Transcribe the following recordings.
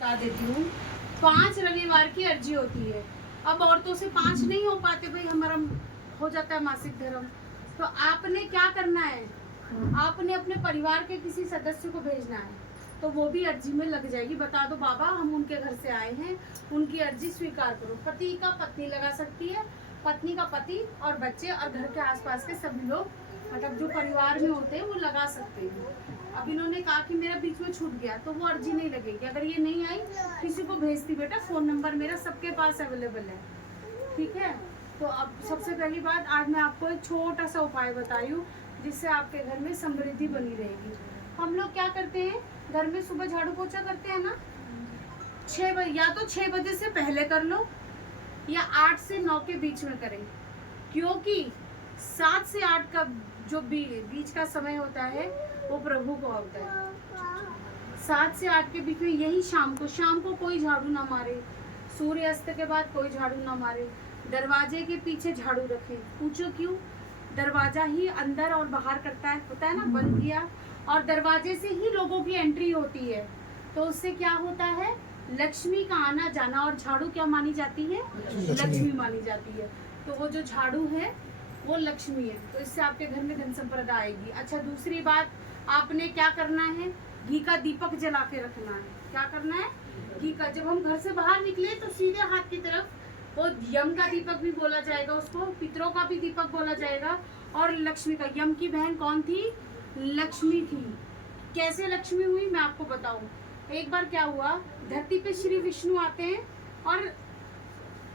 बता देती हूँ। 5 रविवार की अर्जी होती है। अब औरतों से 5 नहीं हो पाते भाई, हमारा हो जाता है मासिक धर्म। तो आपने क्या करना है, आपने अपने परिवार के किसी सदस्य को भेजना है, तो वो भी अर्जी में लग जाएगी। बता दो बाबा हम उनके घर से आए हैं, उनकी अर्जी स्वीकार करो। पति का पत्नी लगा सकती है, पत्नी का पति और बच्चे और घर के आसपास के सभी लोग, मतलब जो परिवार में होते हैं वो लगा सकते हैं। अब इन्होंने कहा कि मेरा बीच में छूट गया, तो वो अर्जी नहीं लगेगी। अगर ये नहीं आई, किसी को भेजती बेटा, फ़ोन नंबर मेरा सबके पास अवेलेबल है, ठीक है। तो अब सबसे पहली बात, आज मैं आपको एक छोटा सा उपाय बताई हूँ जिससे आपके घर में समृद्धि बनी रहेगी। हम लोग क्या करते हैं, घर में सुबह झाड़ू पोछा करते हैं ना, 6 बजे, या तो 6 बजे से पहले कर लो या 8 से 9 के बीच में करें, क्योंकि 7 से 8 का जो बीच का समय होता है वो प्रभु को होता है। 7 से 8 के बीच में, यही शाम को कोई झाड़ू ना मारे, सूर्यास्त के बाद कोई झाड़ू ना मारे, दरवाजे के पीछे झाड़ू रखें। पूछो क्यों? दरवाजा ही अंदर और बाहर करता है, होता है ना, बंद किया, और दरवाजे से ही लोगों की एंट्री होती है। तो उससे क्या होता है, लक्ष्मी का आना जाना। और झाड़ू क्या मानी जाती है? लक्ष्मी मानी जाती है। तो वो जो झाड़ू है वो लक्ष्मी है, तो इससे आपके घर में धन संपदा आएगी। अच्छा, दूसरी बात, आपने क्या करना है, घी का दीपक जला के रखना है। क्या करना है? घी का। जब हम घर से बाहर निकले तो सीधे हाथ की तरफ, वो यम का दीपक भी बोला जाएगा उसको, पितरों का भी दीपक बोला जाएगा, और लक्ष्मी का। यम की बहन कौन थी? लक्ष्मी थी। कैसे लक्ष्मी हुई मैं आपको बताऊं। एक बार क्या हुआ, धरती पे श्री विष्णु आते हैं, और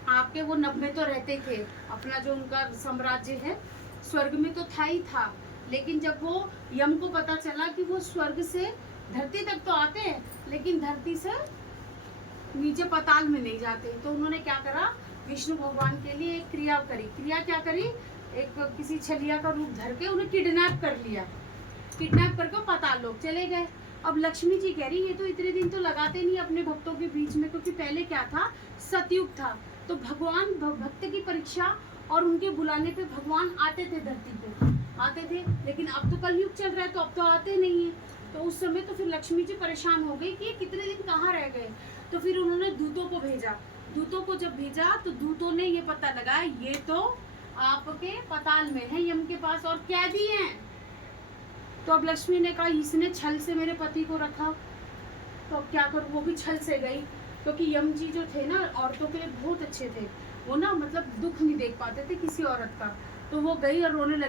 आपके वो 90 तो रहते थे, अपना जो उनका साम्राज्य है स्वर्ग में तो था ही था, लेकिन जब वो यम को पता चला कि वो स्वर्ग से धरती तक तो आते हैं लेकिन धरती से नीचे पाताल में नहीं जाते, तो उन्होंने क्या करा, विष्णु भगवान के लिए एक क्रिया करी। क्रिया क्या करी, एक किसी छलिया का रूप धर के उन्हें किडनैप कर लिया। किडनैप करके पाताल लोक चले गए। अब लक्ष्मी जी कह रही, ये तो इतने दिन तो लगाते नहीं अपने भक्तों के बीच में, क्योंकि पहले क्या था, सतयुग था, तो भगवान भक्त की परीक्षा और उनके बुलाने पे भगवान आते थे, धरती पे आते थे। लेकिन अब तो कलयुग चल रहा है, तो अब तो आते नहीं है। तो उस समय तो फिर लक्ष्मी जी परेशान हो गई कि ये कितने दिन कहाँ रह गए। तो फिर उन्होंने दूतों को भेजा। दूतों को जब भेजा तो दूतों ने ये पता लगाया, ये तो आपके पाताल में है, यम के पास, और कैदी हैं। तो अब लक्ष्मी ने कहा, इसने छल से मेरे पति को रखा, तो अब क्या करूँ। वो भी छल से गई, क्योंकि यम जी जो थे ना, औरतों के लिए बहुत अच्छे थे। वो ना मतलब दुख नहीं देख पाते थे किसी औरत का। तो वो गई और रोने लगी।